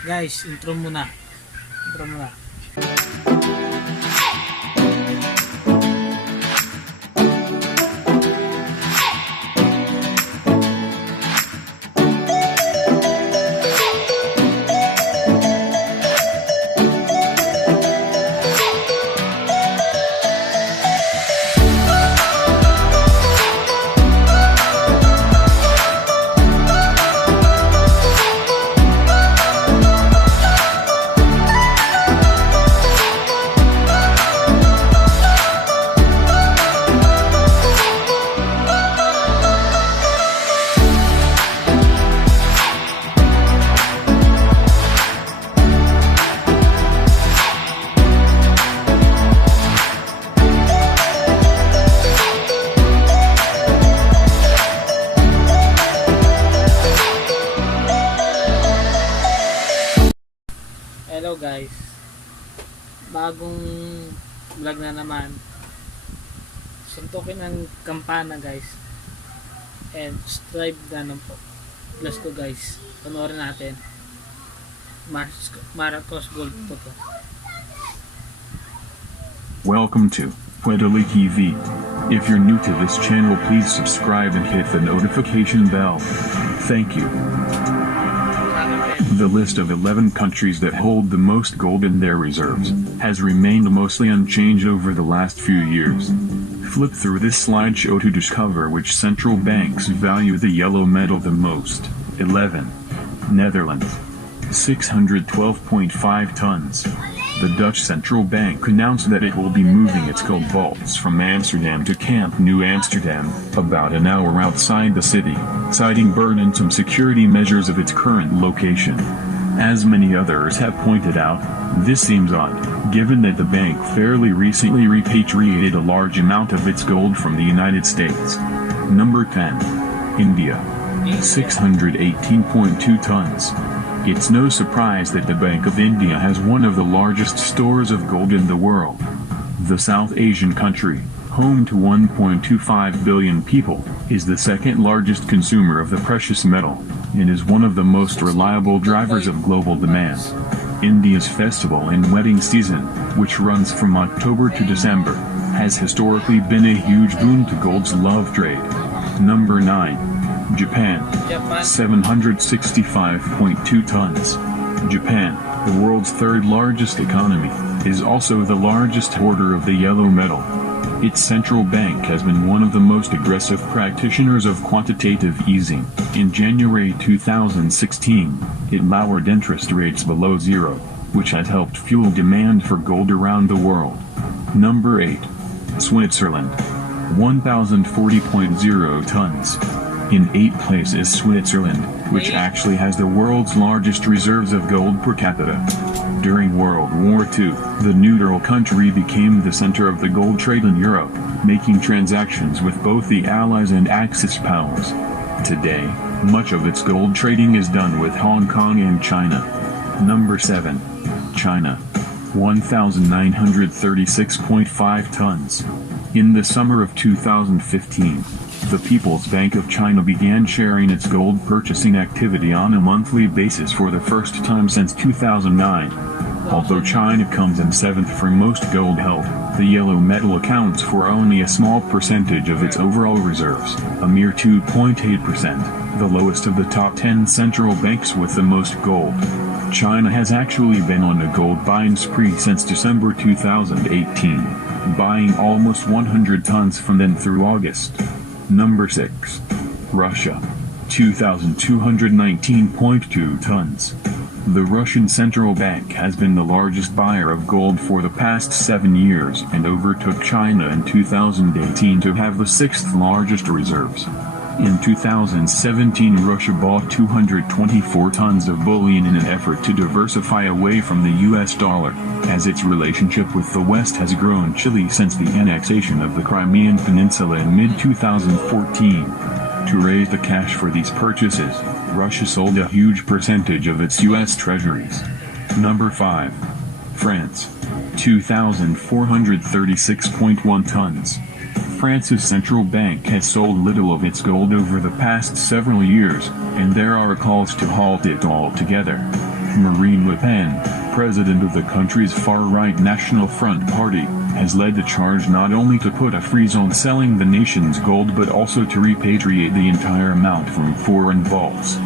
Guys, intro muna. Intro muna. Hello guys, bagong vlog na naman. Suntukin ang kampana guys, and subscribe na lang po. Let's go guys, panoorin natin. Marcos Gold po to. Welcome to Puedoli TV. If you're new to this channel, please subscribe and hit the notification bell. Thank you. The list of 11 countries that hold the most gold in their reserves has remained mostly unchanged over the last few years. Flip through this slideshow to discover which central banks value the yellow metal the most. 11. Netherlands. 612.5 tons. The Dutch Central Bank announced that it will be moving its gold vaults from Amsterdam to Camp New Amsterdam, about an hour outside the city, citing burdensome security measures of its current location. As many others have pointed out, this seems odd, given that the bank fairly recently repatriated a large amount of its gold from the United States. Number 10. India. 618.2 tons. It's no surprise that the Bank of India has one of the largest stores of gold in the world. The South Asian country, home to 1.25 billion people, is the second largest consumer of the precious metal, and is one of the most reliable drivers of global demand. India's festival and wedding season, which runs from October to December, has historically been a huge boon to gold's love trade. Number 9. Japan. 765.2 tons. Japan, the world's third largest economy, is also the largest hoarder of the yellow metal. Its central bank has been one of the most aggressive practitioners of quantitative easing. In January 2016, it lowered interest rates below zero, which has helped fuel demand for gold around the world. Number 8. Switzerland. 1,040.0 tons. In 8th place is Switzerland, which actually has the world's largest reserves of gold per capita. During World War II, the neutral country became the center of the gold trade in Europe, making transactions with both the Allies and Axis powers. Today, much of its gold trading is done with Hong Kong and China. Number 7. China. 1,936.5 tons. In the summer of 2015, the People's Bank of China began sharing its gold purchasing activity on a monthly basis for the first time since 2009. Although China comes in 7th for most gold held, the yellow metal accounts for only a small percentage of its overall reserves, a mere 2.8%, the lowest of the top 10 central banks with the most gold. China has actually been on a gold buying spree since December 2018, buying almost 100 tons from then through August. Number 6. Russia. 2,219.2 tons. The Russian Central Bank has been the largest buyer of gold for the past 7 years and overtook China in 2018 to have the 6th largest reserves. In 2017, Russia bought 224 tons of bullion in an effort to diversify away from the US dollar, as its relationship with the West has grown chilly since the annexation of the Crimean Peninsula in mid-2014. To raise the cash for these purchases, Russia sold a huge percentage of its US treasuries. Number 5. France. 2,436.1 tons. France's central bank has sold little of its gold over the past several years, and there are calls to halt it altogether. Marine Le Pen, president of the country's far-right National Front Party, has led the charge not only to put a freeze on selling the nation's gold but also to repatriate the entire amount from foreign vaults.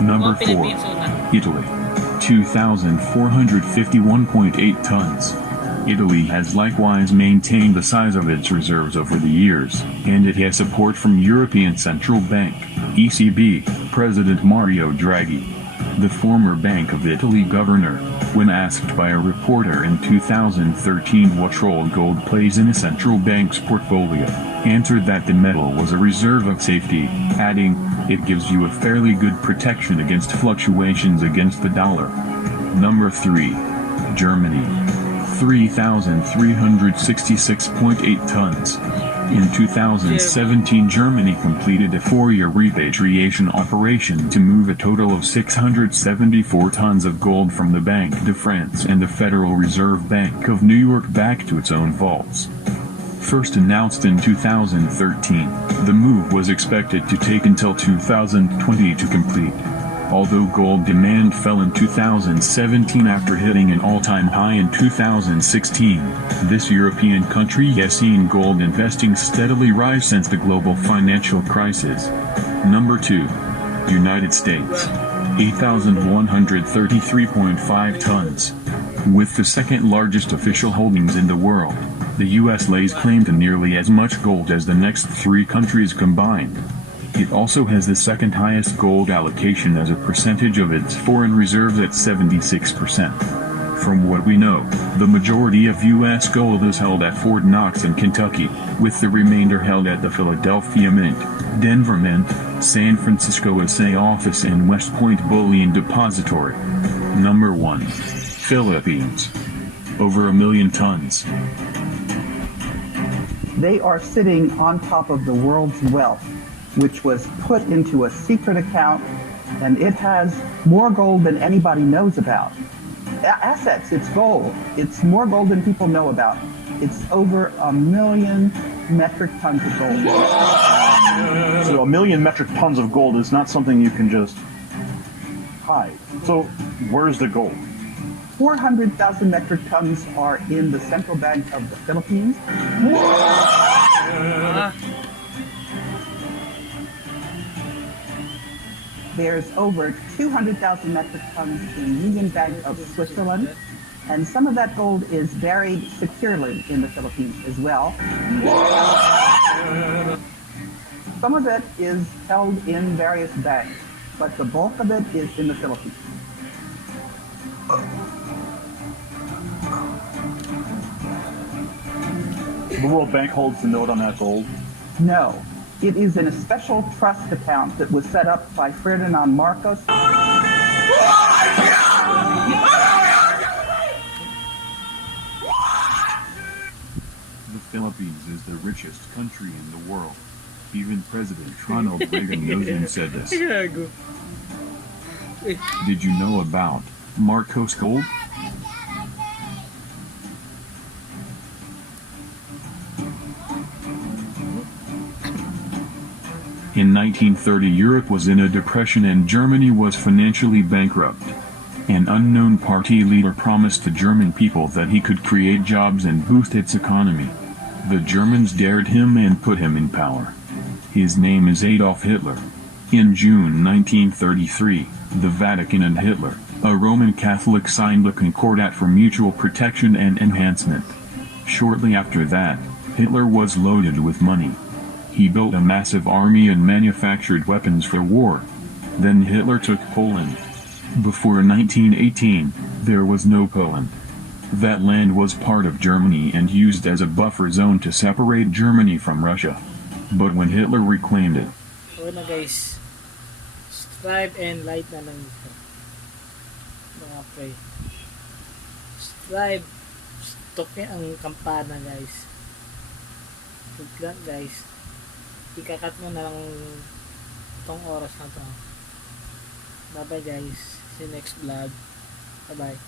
Number 4. Italy. 2,451.8 tons. Italy has likewise maintained the size of its reserves over the years, and it has support from European Central Bank, ECB, President Mario Draghi. The former Bank of Italy governor, when asked by a reporter in 2013 what role gold plays in a central bank's portfolio, answered that the metal was a reserve of safety, adding, "It gives you a fairly good protection against fluctuations against the dollar." Number 3. Germany. 3,366.8 tons. In 2017, Germany completed a 4-year repatriation operation to move a total of 674 tons of gold from the Banque de France and the Federal Reserve Bank of New York back to its own vaults. First announced in 2013, the move was expected to take until 2020 to complete. Although gold demand fell in 2017 after hitting an all-time high in 2016, this European country has seen gold investing steadily rise since the global financial crisis. Number 2. United States. 8,133.5 tons. With the second largest official holdings in the world, the U.S. lays claim to nearly as much gold as the next 3 countries combined. It also has the second highest gold allocation as a percentage of its foreign reserves at 76%. From what we know, the majority of U.S. gold is held at Fort Knox in Kentucky, with the remainder held at the Philadelphia Mint, Denver Mint, San Francisco SA Office and West Point Bullion Depository. Number 1. Philippines. Over 1 million tons. They are sitting on top of the world's wealth, which was put into a secret account, and it has more gold than anybody knows about. Assets, it's gold. It's more gold than people know about. It's over 1 million metric tons of gold. So 1 million metric tons of gold is not something you can just hide. So where's the gold? 400,000 metric tons are in the Central Bank of the Philippines. There's over 200,000 metric tons in Union Bank of Switzerland, and some of that gold is buried securely in the Philippines as well. Some of it is held in various banks, but the bulk of it is in the Philippines. The World Bank holds the note on that gold? No. It is in a special trust account that was set up by Ferdinand Marcos. The Philippines is the richest country in the world. Even President Ronald Reagan knows and said this. Did you know about Marcos Gold? In 1930, Europe was in a depression and Germany was financially bankrupt. An unknown party leader promised the German people that he could create jobs and boost its economy. The Germans dared him and put him in power. His name is Adolf Hitler. In June 1933, the Vatican and Hitler, a Roman Catholic, signed the Concordat for mutual protection and enhancement. Shortly after that, Hitler was loaded with money. He built a massive army and manufactured weapons for war. Then Hitler took Poland. Before 1918, there was no Poland. That land was part of Germany and used as a buffer zone to separate Germany from Russia. But when Hitler reclaimed it, Okay na guys, subscribe and like na lang dito mga pre. Subscribe, stop ang kampana guys. Good guys, ikakat mo na lang itong oras na to. Bye bye guys, see you next vlog. Bye bye.